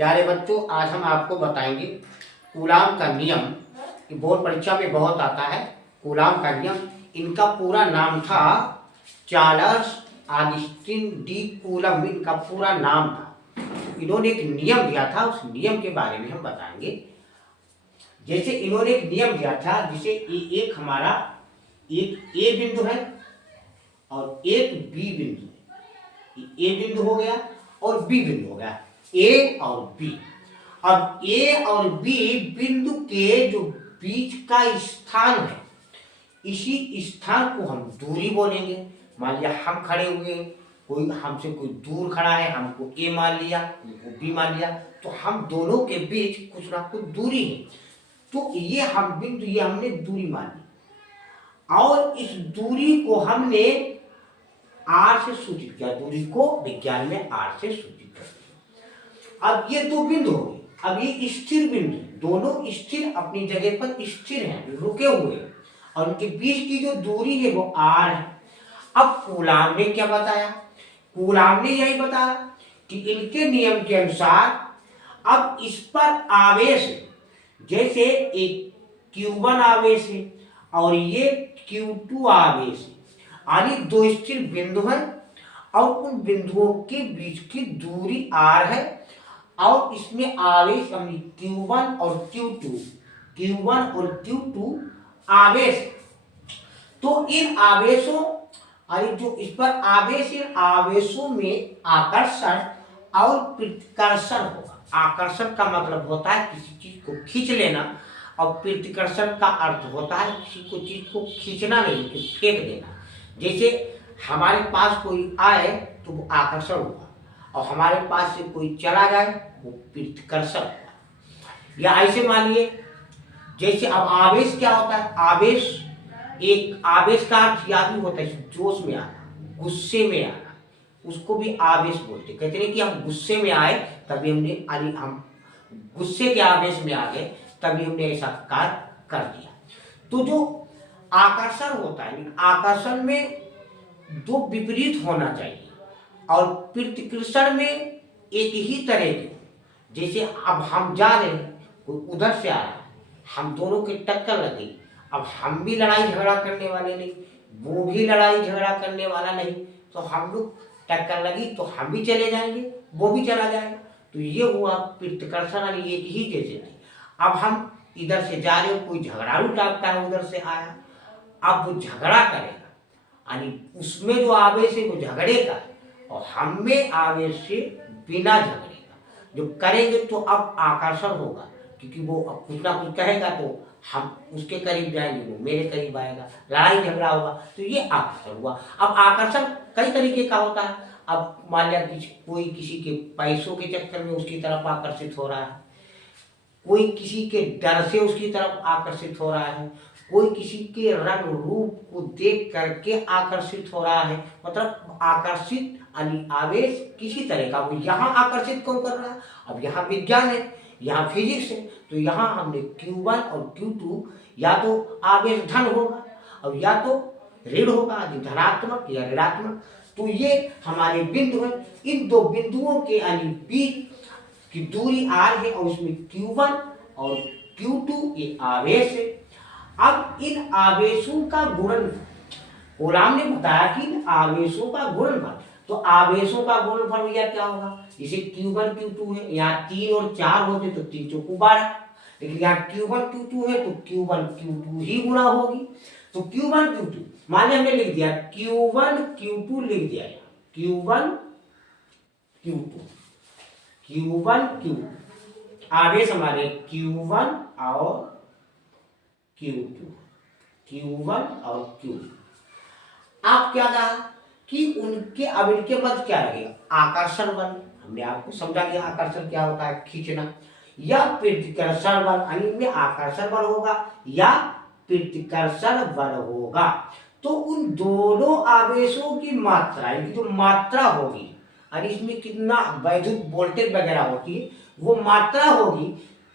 प्यारे बच्चों, आज हम आपको बताएंगे कूलाम का नियम। बोर्ड परीक्षा में बहुत आता है कूलाम का नियम। इनका पूरा नाम था चार्ल्स ऑगस्टिन डी कूलम, इनका पूरा नाम था। इन्होंने एक नियम दिया था, उस नियम के बारे में हम बताएंगे। जैसे इन्होंने एक नियम दिया था, जिसे एक हमारा एक ए बिंदु है और एक बी बिंदु है। ए बिंदु हो गया और बी बिंदु हो गया, ए और बी। अब ए और बी बिंदु के जो बीच का स्थान है, इसी स्थान को हम दूरी बोलेंगे। मान लिया हम खड़े हुए, कोई हमसे कोई दूर खड़ा है, हमको ए मान लिया, उनको बी मान लिया, तो हम दोनों के बीच कुछ ना कुछ दूरी है, तो ये हम बिंदु, ये हमने दूरी मान ली और इस दूरी को हमने आर से सूचित किया। दूरी को विज्ञान में आर से सूचित कर दिया। अब ये दो बिंदु हो गए। अब ये स्थिर बिंदु, दोनों स्थिर अपनी जगह पर स्थिर हैं, रुके हुए हैं, और उनके बीच की जो दूरी है वो आर है। अब कूलाम ने क्या बताया? कूलाम ने यही बताया कि इनके नियम के अनुसार अब इस पर आवेश, जैसे एक Q1 आवेश है और ये Q2 आवेश है, यानी दो स्थिर बिंदु हैं और उन बिंदुओं के बीच की दूरी r है और इसमें आवेश Q1 और Q2 आवेश। तो इन आवेशों, अरे जो इस पर आवेश, इन आवेशों में आकर्षण और प्रतिकर्षण होगा। आकर्षण का मतलब होता है किसी चीज को खींच लेना, और प्रतिकर्षण का अर्थ होता है किसी को चीज को खींचना नहीं, कि फेंक देना। जैसे हमारे पास कोई आए तो वो आकर्षण हुआ, और हमारे पास से कोई चला जाए वो प्रतिकर्षण हुआ। या ऐसे मान लिए, जैसे अब आवेश क्या होता है? आवेश, एक आवेश का अर्थ यह भी होता है जोश में आना, गुस्से में आना, उसको भी आवेश बोलते। कहते हैं कि हम गुस्से में आए तभी हमने, हम गुस्से के आवेश में आ गए तभी हमने ऐसा कार्य कर दिया। तो जो आकर्षण होता है, आकर्षण में दो विपरीत होना चाहिए और प्रतिकर्षण में एक ही तरह के। जैसे अब हम जा रहे हैं, कोई उधर से आ रहा है, हम दोनों की टक्कर लगी, अब हम भी लड़ाई झगड़ा करने वाले नहीं, वो भी लड़ाई झगड़ा करने वाला नहीं, तो हम लोग टक्कर लगी तो हम भी चले जाएंगे, वो भी चला जाएगा। तो ये हुआ प्रतिकर्षण, एक ही जैसे थे। अब हम इधर से जा रहे हो, कोई झगड़ालू टाइप का उधर से आया, अब वो झगड़ा करेगा, यानी उसमें जो आवेश है वो झगड़े का, और हम में आवेश से बिना झगड़े का जो करेंगे तो अब आकर्षण होगा, क्योंकि वो अब कुछ ना कुछ कहेगा तो हम उसके करीब जाएंगे, वो मेरे करीब आएगा, लड़ाई झगड़ा होगा, तो ये आकर्षण हुआ। अब आकर्षण कई तरीके का होता है। अब मान लिया कोई किसी के पैसों के चक्कर में उसकी तरफ आकर्षित हो रहा है, कोई किसी के डर से उसकी तरफ आकर्षित हो रहा है, कोई किसी के रंग रूप को देख करके आकर्षित हो रहा है। मतलब आकर्षित यानी आवेश किसी तरह का। वो यहाँ आकर्षित कौन कर रहा है? अब यहाँ विज्ञान है, यहाँ फिजिक्स है, तो यहाँ हमने Q1 और Q2, या तो आवेश धन होगा और या तो ऋण होगा, धनात्मक या ऋणात्मक। तो ये हमारे बिंदु हैं। इन दो बिंदुओं के यानी बीच की दूरी r है और इसमें Q1 और Q2 ये आवेश है। अब इन आवेशों का गुणनफल, कूलाम ने बताया कि इन आवेशों का गुणनफल, तो आवेशों का गुणनफल भैया क्या होगा? जैसे Q1 Q2 है, यहाँ 3 और 4 होते तो 3 चौको 12, लेकिन यहाँ Q1 Q2 है तो Q1 Q2 ही गुणा होगी। तो Q1 Q2 मान लिया हमने लिख दिया, Q1 Q2 लिख दिया, Q1 Q2 आवेश हमारे Q1 और Q1 और Q2। आप क्या कहा कि उनके, अब इनके मध्य क्या रहेगा? आकर्षण बल। हमने आपको समझा दिया आकर्षण क्या होता है, खींचना, या प्रतिकर्षण बल, यानी इनमें आकर्षण बल होगा या प्रतिकर्षण बल होगा। तो उन दोनों आवेशों की मात्रा, इनकी जो मात्रा होगी, और इसमें कितना वैद्युत वोल्टेज वगैरह होती है, वो मात्रा होगी,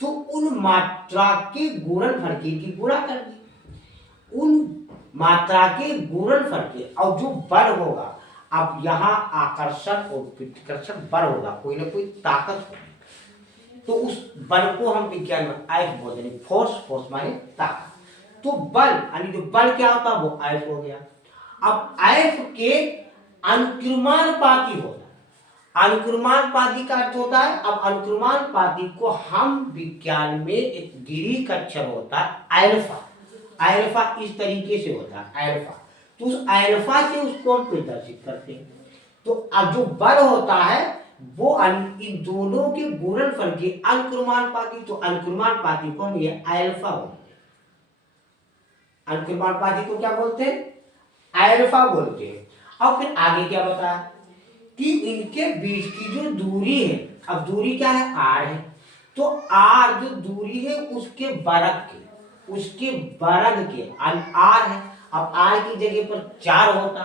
तो उन मात्रा के गुणनफल की गुणा कर दी, उन मात्रा के गुणनफल के, और जो बल होगा, अब यहाँ आकर्षण और प्रतिकर्षण बल होगा, कोई ना कोई ताकत होगी। तो उस बल को हम विज्ञान में एफ बोलते हैं। फोर्स, फोर्स माने ताकत। तो बल यानी जो बल क्या होता है वो एफ हो गया। अब एफ के अनुक्रमानुपाती होता है। अनुक्रमानुपाती का अर्थ होता है, अब अनुक्रमानुपाती को हम विज्ञान में एक ग्रीक अक्षर होता है अल्फा। अल्फा इस तरीके से होता है अल्फा। तो उस अल्फा से उसको हम प्रदर्शित करते हैं। तो अब जो बल होता है वो इन दोनों के गुणनफल के अनुक्रमानुपाती, तो अनुक्रमानुपाती को हम ये अल्फा बोलते हैं। अनुक्रमानुपाती को क्या बोलते हैं? अल्फा बोलते हैं। अब फिर आगे क्या बताया कि इनके बीच की जो दूरी है, अब दूरी क्या है? आर है। तो आर जो दूरी है उसके वर्ग के आर है। अब आर की जगह पर 4 होता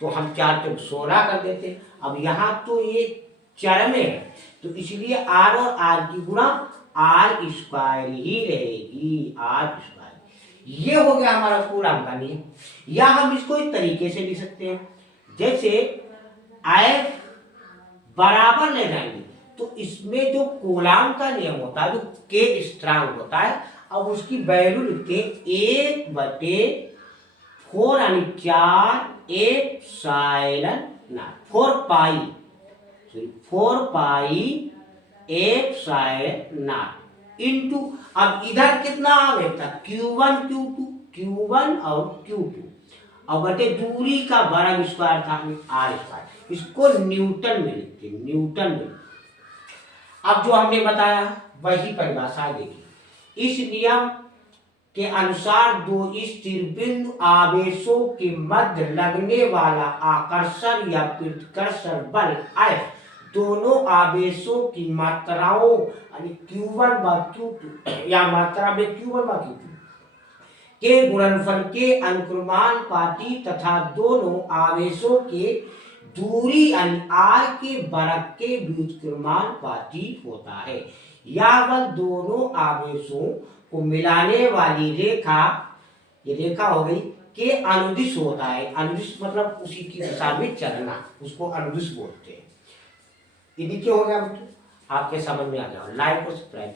तो हम 4 चौक 16 कर देते। अब यहाँ तो ये चर में है तो इसलिए आर और आर की गुणा आर स्क्वायर ही रहेगी, आर स्क्वायर। ये हो गया हमारा कूलम का नियम। या हम इसको इस तरीके से लिख सकते हैं, जैसे एफ बराबर ले जाएंगे तो इसमें जो कूलम का नियम होता है, जो के स्ट्रांग होता है, अब उसकी वैल्यू लिखते हैं 1/4 यानी 4 epsilon not 4 pi epsilon not into, अब इधर कितना आ गया था? Q1 और Q2 और बटे दूरी का वर्ग स्क्वायर था आर स्क्वायर। इसको न्यूटन में लिखते हैं, न्यूटन में। अब जो हमने बताया वही परिभाषा देखिए। इस नियम के अनुसार दो स्थिर बिंदु आवेशों के मध्य लगने वाला आकर्षण या प्रतिकर्षण बल F दोनों आवेशों की मात्राओं यानी Q1/Q2 या मात्रा में Q1/Q2 के गुणनफल के अनुक्रमानुपाती तथा दोनों आवेशों के दूरी यानी r के वर्ग के व्युत्क्रमानुपाती होता है। यह बल दोनों आवेशों को मिलाने वाली रेखा, ये रेखा हो गई, के अनुदिश होता है। अनुदिश मतलब उसी की दिशा में चलना, उसको अनुदिश बोलते हैं। ये देखिए हो गया, आपके समझ में आ जाओ। लाइक और सब्सक्राइब।